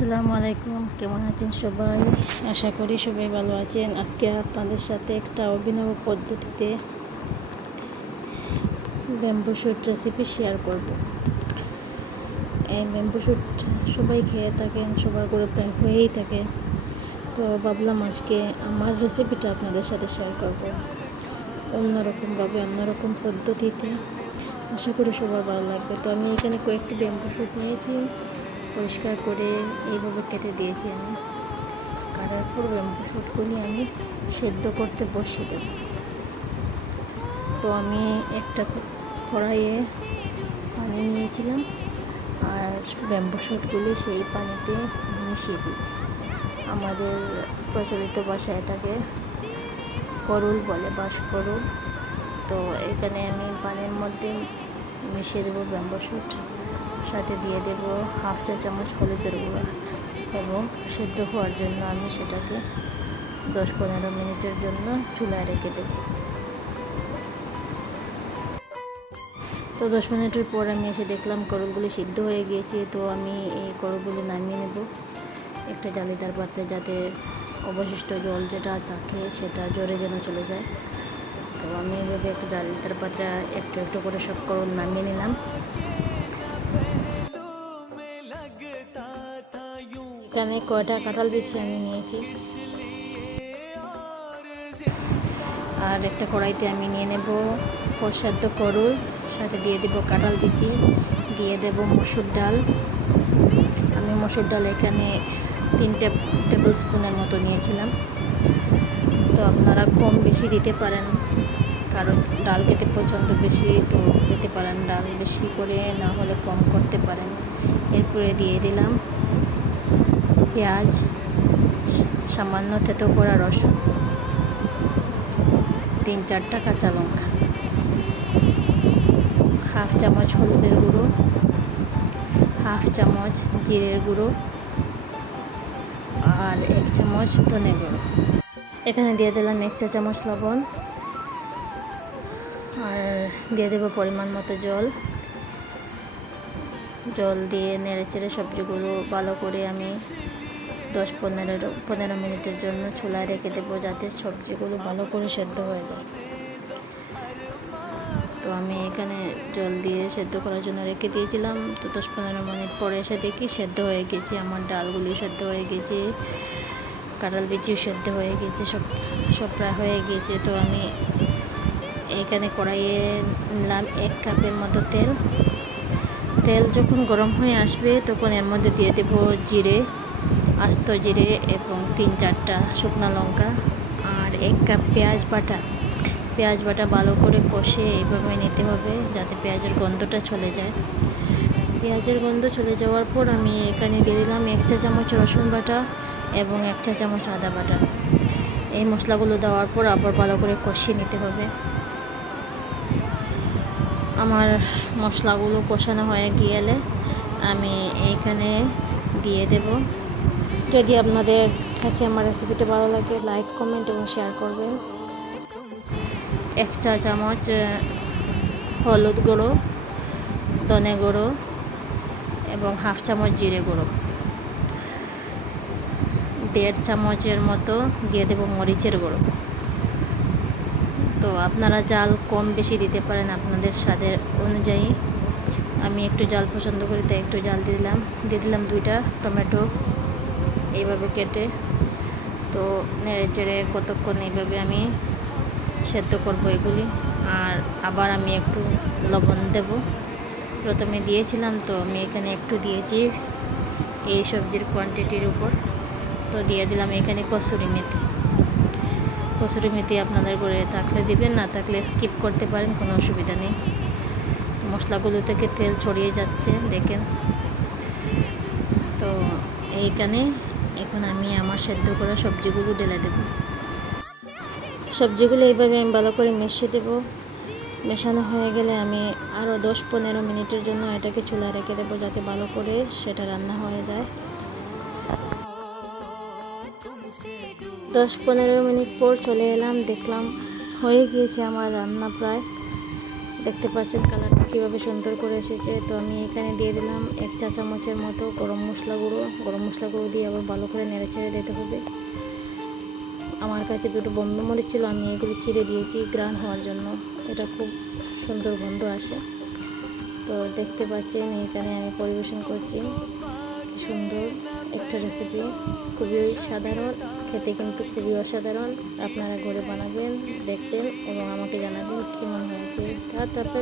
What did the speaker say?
আসসালামু আলাইকুম, কেমন আছেন সবাই? আশা করি সবাই ভালো আছেন। আজকে আপনাদের সাথে একটা অভিনব পদ্ধতিতে ব্যাম্বু শুট রেসিপি শেয়ার করব। এই ব্যাম্বু শুট সবাই খেয়ে থাকেন, সবার করে প্রায় হয়েই থাকে। তো ভাবলাম আজকে আমার রেসিপিটা আপনাদের সাথে শেয়ার করব অন্যরকমভাবে, অন্যরকম পদ্ধতিতে। আশা করি সবার ভালো লাগবে। তো আমি এখানে কয়েকটি ব্যাম্বু শুট নিয়েছি, পরিষ্কার করে এইভাবে কেটে দিয়েছি। আমি কাটার পর ব্যাম্বু শুটগুলি আমি সেদ্ধ করতে বসিয়ে দেব। তো আমি একটা কড়াইয়ে পানি নিয়েছিলাম আর ব্যাম্বু শুটগুলি সেই পানিতে মিশিয়ে দিয়েছি। আমাদের প্রচলিত ভাষায় এটাকে করুল বলে, বাঁশকরুল। তো এখানে আমি পানির মধ্যে মিশিয়ে দেবো ব্যাম্বু শুট, সাথে দিয়ে দেব হাফ চা চামচ হলুদের গুঁড়া এবং সেদ্ধ হওয়ার জন্য আমি সেটাকে 10-15 মিনিটের জন্য চুলায় রেখে দেব। তো 10 মিনিটের পর আমি এসে দেখলাম করলগুলি সিদ্ধ হয়ে গিয়েছে। তো আমি এই করলগুলি নামিয়ে নেব একটা জালিদার পাত্রে, যাতে অবশিষ্ট জল যেটা থাকে সেটা জোরে যেন চলে যায়। তো আমি এভাবে একটা জালিদার পাত্রে একটু একটু করে সব করল নামিয়ে নিলাম। এখানে কয়টা কাঁঠাল বিচি আমি নিয়েছি, আর একটা কড়াইতে আমি নিয়ে নেব সেদ্ধ করুল, সাথে দিয়ে দেব কাঁঠাল বিচি, দিয়ে দেব মসুর ডাল। আমি মসুর ডাল এখানে 3 টেবিল স্পুনের মতো নিয়েছিলাম। তো আপনারা কম বেশি দিতে পারেন, কারণ ডাল খেতে পছন্দ বেশি, তো দিতে পারেন। ডাল বেশি করে না হলে কম করতে পারেন। এরপরে দিয়ে দিলাম পেঁয়াজ, সামান্য থেতো করা রসুন, 3-4টা কাঁচা লঙ্কা, হাফ চামচ হলুদের গুঁড়ো, হাফ চামচ জিরের গুঁড়ো আর 1 চামচ ধনে গুঁড়ো। এখানে দিয়ে দিলাম 1 চা চামচ লবণ, আর দিয়ে দেবো পরিমাণ মতো জল। জল দিয়ে নেড়েচেড়ে সবজিগুলো ভালো করে আমি 10-15 মিনিটের জন্য চুলায় রেখে দেবো, যাতে সবজিগুলো ভালো করে সেদ্ধ হয়ে যায়। তো আমি এখানে জল দিয়ে সেদ্ধ করার জন্য রেখে দিয়েছিলাম। তো 10-15 মিনিট পরে এসে দেখি সেদ্ধ হয়ে গেছে, আমার ডালগুলি সেদ্ধ হয়ে গেছে, কাঁঠাল বিচিও সেদ্ধ হয়ে গেছে, সব প্রায় হয়ে গিয়েছে। তো আমি এখানে কড়াইয়ে নিলাম 1 কাপের মতো তেল। তেল যখন গরম হয়ে আসবে তখন এর মধ্যে দিয়ে দেব জিরে, আস্ত জিরে এবং 3-4টা শুকনো লঙ্কা আর 1 কাপ পেঁয়াজ বাটা ভালো করে কষে এইভাবে নিতে হবে, যাতে পেঁয়াজের গন্ধটা চলে যায়। পেঁয়াজের গন্ধ চলে যাওয়ার পর আমি এখানে দিয়ে দিলাম 1 চা চামচ রসুন বাটা এবং 1 চা চামচ আদা বাটা। এই মশলাগুলো দেওয়ার পর আবার ভালো করে কষিয়ে নিতে হবে। আমার মশলাগুলো কষানো হয়ে গেলে আমি এইখানে দিয়ে দেব। যদি আপনাদের কাছে আমার রেসিপিটা ভালো লাগে, লাইক, কমেন্ট এবং শেয়ার করবেন। 1 চা চামচ হলুদ গুঁড়ো, ধনে গুঁড়ো এবং হাফ চামচ জিরে গুঁড়ো, 1.5 চামচের মতো দিয়ে দেব মরিচের গুঁড়ো। তো আপনারা জাল কম বেশি দিতে পারেন আপনাদের স্বাদের অনুযায়ী। আমি একটু জাল পছন্দ করি, তাই একটু জাল দিয়ে দিলাম 2টা টমেটো এইভাবে কেটে। তো নেড়ে চেড়ে কতক্ষণ এইভাবে আমি সেদ্ধ করব এগুলি। আর আবার আমি একটু লবণ দেব, প্রথমে দিয়েছিলাম, তো আমি এখানে একটু দিয়েছি এই সবজির কোয়ান্টিটির উপর। তো দিয়ে দিলাম এখানে কসুরি মেথি আপনাদের করে থাকলে দিবেন, না থাকলে স্কিপ করতে পারেন, কোনো অসুবিধা নেই। মশলাগুলো থেকে তেল ছড়িয়ে যাচ্ছে দেখেন। তো এইখানে এখন আমি আমার সেদ্ধ করা সবজিগুলো ঢেলে দেব। সবজিগুলো এইভাবে আমি ভালো করে মিশিয়ে দেব। মেশানো হয়ে গেলে আমি আরও 10-15 মিনিটের জন্য এটাকে চুলায় রেখে দেবো, যাতে ভালো করে সেটা রান্না হয়ে যায়। 10-15 মিনিট পর চলে এলাম, দেখলাম হয়ে গিয়েছে আমার রান্না প্রায়। দেখতে পাচ্ছেন কালারটা কীভাবে সুন্দর করে এসেছে। তো আমি এখানে দিয়ে দিলাম 1 চা চামচের মতো গরম মশলা গুঁড়ো দিয়ে আবার ভালো করে নেড়ে চেড়ে দিতে হবে। আমার কাছে দুটো বন্ধমরিচ ছিল, আমি এগুলি চিড়ে দিয়েছি গ্রান হওয়ার জন্য, এটা খুব সুন্দর গন্ধ আসে। তো দেখতে পাচ্ছেন এখানে আমি পরিবেশন করছি সুন্দর একটা রেসিপি, খুবই সাধারণ, খেতে কিন্তু খুবই অসাধারণ। আপনারা ঘরে বানাবেন, দেখবেন এবং আমাকে জানাবেন কেমন হয়েছে। তারপর